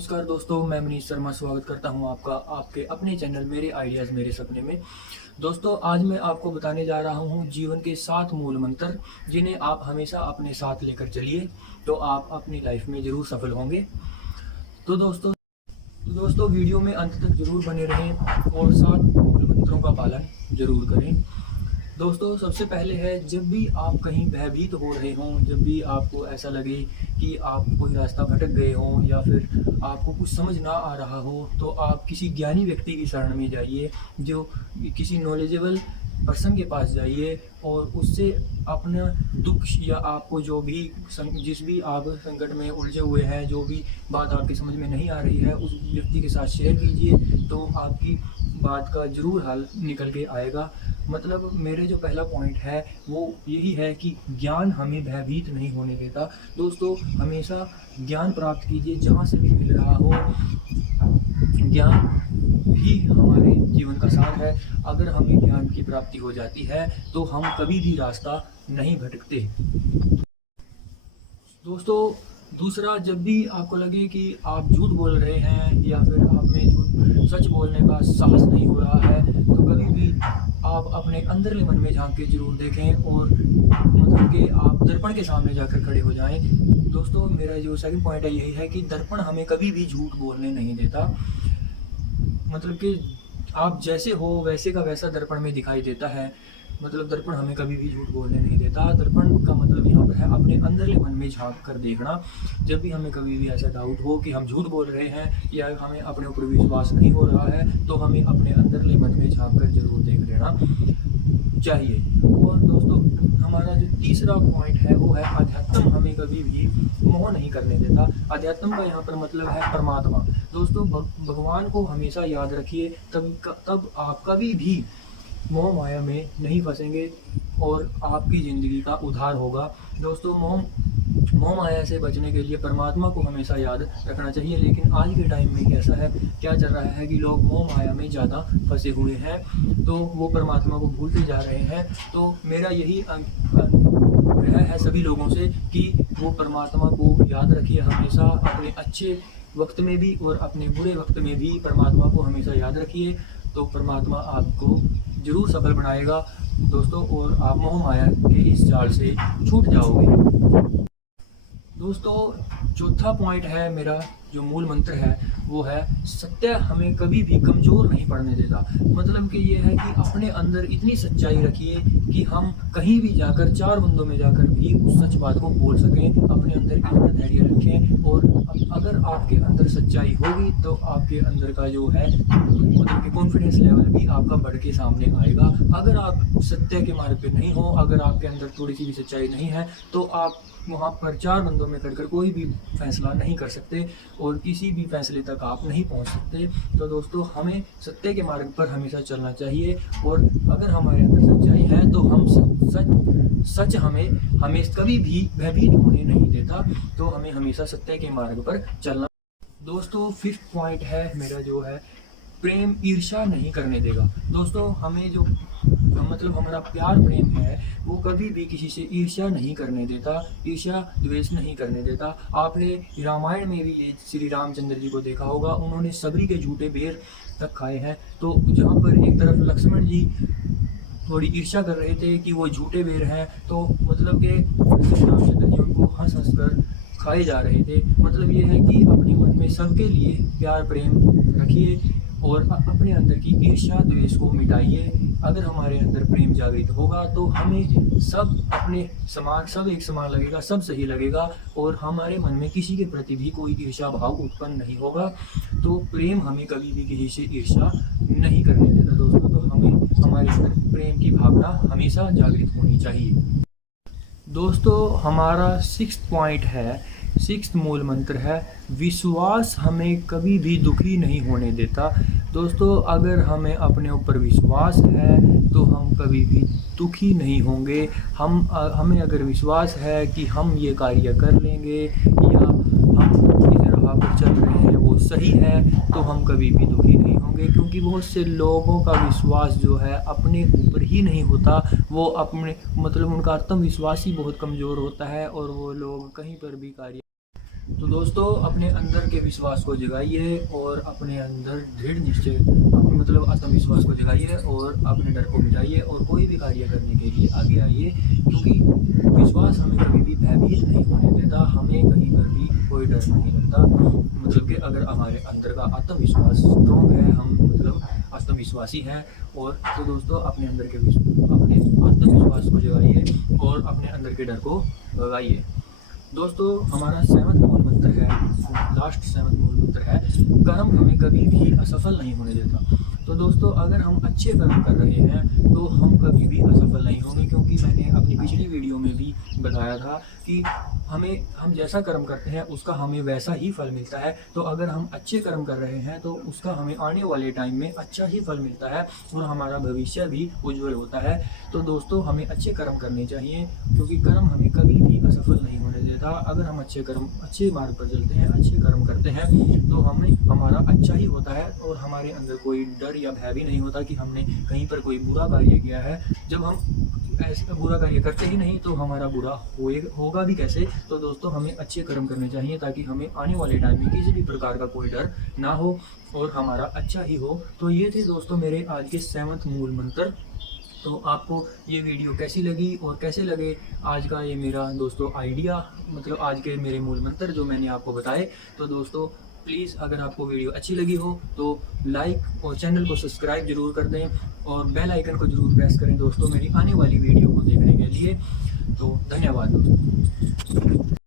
नमस्कार दोस्तों, मैं मनीष शर्मा स्वागत करता हूं आपका आपके अपने चैनल मेरे आइडियाज़ मेरे सपने में। दोस्तों, आज मैं आपको बताने जा रहा हूं जीवन के 7 मूल मंत्र, जिन्हें आप हमेशा अपने साथ लेकर चलिए तो आप अपनी लाइफ में ज़रूर सफल होंगे। तो दोस्तों वीडियो में अंत तक ज़रूर बने रहें और 7 मूल मंत्रों का पालन ज़रूर करें। दोस्तों, सबसे पहले है, जब भी आप कहीं भयभीत हो रहे हों, जब भी आपको ऐसा लगे कि आप कोई रास्ता भटक गए हों या फिर आपको कुछ समझ ना आ रहा हो, तो आप किसी ज्ञानी व्यक्ति की शरण में जाइए, जो किसी नॉलेजेबल पर्सन के पास जाइए और उससे अपना दुख या आपको जो भी जिस भी आप संकट में उलझे हुए हैं, जो भी बात आपकी समझ में नहीं आ रही है, उस व्यक्ति के साथ शेयर कीजिए तो आपकी बात का ज़रूर हल निकल के आएगा। मतलब मेरे जो पहला पॉइंट है वो यही है कि ज्ञान हमें भयभीत नहीं होने देता। दोस्तों, हमेशा ज्ञान प्राप्त कीजिए जहाँ से भी मिल रहा हो। ज्ञान ही हमारे जीवन का सार है। अगर हमें ज्ञान की प्राप्ति हो जाती है तो हम कभी भी रास्ता नहीं भटकते। दोस्तों, दूसरा, जब भी आपको लगे कि आप झूठ बोल रहे हैं या फिर आप में सच बोलने का साहस नहीं हो रहा है, तो कभी भी आप अपने अंदरले मन में झांक के जरूर देखें और मतलब कि आप दर्पण के सामने जाकर खड़े हो जाएं। दोस्तों, मेरा जो सेकंड पॉइंट है यही है कि दर्पण हमें कभी भी झूठ बोलने नहीं देता। मतलब कि आप जैसे हो वैसे का वैसा दर्पण में दिखाई देता है। मतलब दर्पण हमें कभी भी झूठ बोलने नहीं देता। दर्पण का मतलब यहाँ पर है अपने अंदरले मन में झांक कर देखना। जब भी हमें कभी भी ऐसा डाउट हो कि हम झूठ बोल रहे हैं या हमें अपने ऊपर विश्वास नहीं हो रहा है, तो हमें अपने अंदरले मन में झांक कर जरूर देख लेना चाहिए। और दोस्तों, हमारा जो तीसरा पॉइंट है वो है, अध्यात्म हमें कभी भी मोह नहीं करने देता। अध्यात्म का यहाँ पर मतलब है परमात्मा। दोस्तों, भगवान को हमेशा याद रखिए, तब आप कभी भी मोह माया में नहीं फंसेंगे और आपकी ज़िंदगी का उद्धार होगा। दोस्तों, मोह माया से बचने के लिए परमात्मा को हमेशा याद रखना चाहिए। लेकिन आज के टाइम में कैसा है, क्या चल रहा है कि लोग मोह माया में ज़्यादा फंसे हुए हैं, तो वो परमात्मा को भूलते जा रहे हैं। तो मेरा यही आग्रह है सभी लोगों से कि वो परमात्मा को याद रखिए हमेशा, अपने अच्छे वक्त में भी और अपने बुरे वक्त में भी परमात्मा को हमेशा याद रखिए, तो परमात्मा आपको जरूर सफल बनाएगा दोस्तों, और आप मोह माया के इस जाल से छूट जाओगे। दोस्तों, चौथा पॉइंट है मेरा जो मूल मंत्र है वो है, सत्य हमें कभी भी कमज़ोर नहीं पड़ने देता। मतलब कि ये है कि अपने अंदर इतनी सच्चाई रखिए कि हम कहीं भी जाकर, 4 बंदों में जाकर भी उस सच बात को बोल सकें। अपने अंदर इतना धैर्य रखें, और अगर आपके अंदर सच्चाई होगी तो आपके अंदर का जो है मतलब कि कॉन्फिडेंस लेवल भी आपका बढ़ के सामने आएगा। अगर आप सत्य के मार्ग पे नहीं हो, अगर आपके अंदर थोड़ी सी भी सच्चाई नहीं है, तो आप वहाँ पर 4 बंदों में खड़कर कोई भी फैसला नहीं कर सकते और किसी भी फैसले तक आप नहीं पहुँच सकते। तो दोस्तों, हमें सत्य के मार्ग पर हमेशा चलना चाहिए, और अगर हमारे अंदर सच्चाई है तो हम सच हमें कभी भी भयभीत होने नहीं देता। तो हमें हमेशा सत्य के मार्ग पर चलना। दोस्तों, 5th पॉइंट है मेरा जो है, प्रेम ईर्ष्या नहीं करने देगा। दोस्तों, हमें जो मतलब हमारा प्यार प्रेम है वो कभी भी किसी से ईर्ष्या नहीं करने देता, ईर्ष्या द्वेष नहीं करने देता। आपने रामायण में भी ये श्री रामचंद्र जी को देखा होगा, उन्होंने सबरी के झूठे बेर तक खाए हैं। तो जहाँ पर एक तरफ लक्ष्मण जी थोड़ी ईर्ष्या कर रहे थे कि वो झूठे बेर हैं, तो मतलब कि श्री रामचंद्र जी उनको हंस हंस कर खाए जा रहे थे। मतलब ये है कि अपने मन में सबके लिए प्यार प्रेम रखिए और अपने अंदर की ईर्ष्या द्वेष को मिटाइए। अगर हमारे अंदर प्रेम जागृत होगा तो हमें सब अपने समान, सब एक समान लगेगा, सब सही लगेगा, और हमारे मन में किसी के प्रति भी कोई ईर्ष्या भाव उत्पन्न नहीं होगा। तो प्रेम हमें कभी भी किसी से ईर्ष्या नहीं करने देता दोस्तों। तो हमें हमारे अंदर प्रेम की भावना हमेशा जागृत होनी चाहिए। दोस्तों, हमारा 6th पॉइंट है, 6th मूल मंत्र है, विश्वास हमें कभी भी दुखी नहीं होने देता। दोस्तों, अगर हमें अपने ऊपर विश्वास है तो हम कभी भी दुखी नहीं होंगे। हमें अगर विश्वास है कि हम ये कार्य कर लेंगे या हम जिस राह पर चल रहे हैं वो सही है, तो हम कभी भी दुखी नहीं होंगे। क्योंकि बहुत से लोगों का विश्वास जो है अपने ऊपर ही नहीं होता, वो अपने मतलब उनका आत्मविश्वास ही बहुत कमज़ोर होता है और वो लोग कहीं पर भी कार्य तो दोस्तों अपने अंदर के विश्वास को जगाइए और अपने अंदर दृढ़ निश्चय मतलब आत्मविश्वास को जगाइए और अपने डर को मिटाइए और कोई भी कार्य करने के लिए आगे आइए, क्योंकि विश्वास हमें कभी भी भयभीत नहीं होने देता, हमें कहीं पर भी कोई डर नहीं लगता। मतलब कि अगर हमारे अंदर का आत्मविश्वास स्ट्रॉन्ग है, हम मतलब आत्मविश्वासी हैं, और तो दोस्तों अपने अंदर के अपने आत्मविश्वास को जगाइए और अपने अंदर के डर को भगाइए। दोस्तों हमारा 7वां मूल मंत्र है, लास्ट 7वां मूल मंत्र है, कर्म हमें कभी भी असफल नहीं होने देता। तो दोस्तों अगर हम अच्छे कर्म कर रहे हैं तो हम कभी भी असफल नहीं होंगे, क्योंकि मैंने अपनी पिछली वीडियो में भी बताया था कि हम जैसा कर्म करते हैं उसका हमें वैसा ही फल मिलता है। तो अगर हम अच्छे कर्म कर रहे हैं तो उसका हमें आने वाले टाइम में अच्छा ही फल मिलता है और हमारा भविष्य भी उज्जवल होता है। तो दोस्तों हमें अच्छे कर्म करने चाहिए, क्योंकि कर्म हमें कभी भी असफल नहीं होने देता। अगर हम अच्छे मार्ग पर चलते हैं, अच्छे कर्म करते हैं तो हमारा अच्छा ही होता है और हमारे अंदर कोई डर या भय भी नहीं होता कि हमने कहीं पर कोई बुरा कार्य किया है। जब हम ऐसा बुरा कार्य करते ही नहीं तो हमारा बुरा होगा भी कैसे। तो दोस्तों हमें अच्छे कर्म करने चाहिए ताकि हमें आने वाले टाइम में किसी भी प्रकार का कोई डर ना हो और हमारा अच्छा ही हो। तो ये थे दोस्तों मेरे आज के 7वां मूल मंत्र। तो आपको ये वीडियो कैसी लगी और कैसे लगे आज का ये मेरा दोस्तों आइडिया, मतलब आज के मेरे मूल मंत्र जो मैंने आपको बताए। तो दोस्तों प्लीज़ अगर आपको वीडियो अच्छी लगी हो तो लाइक और चैनल को सब्सक्राइब जरूर कर दें और बेल आइकन को जरूर प्रेस करें दोस्तों मेरी आने वाली वीडियो को देखने के लिए। तो धन्यवाद दोस्तों।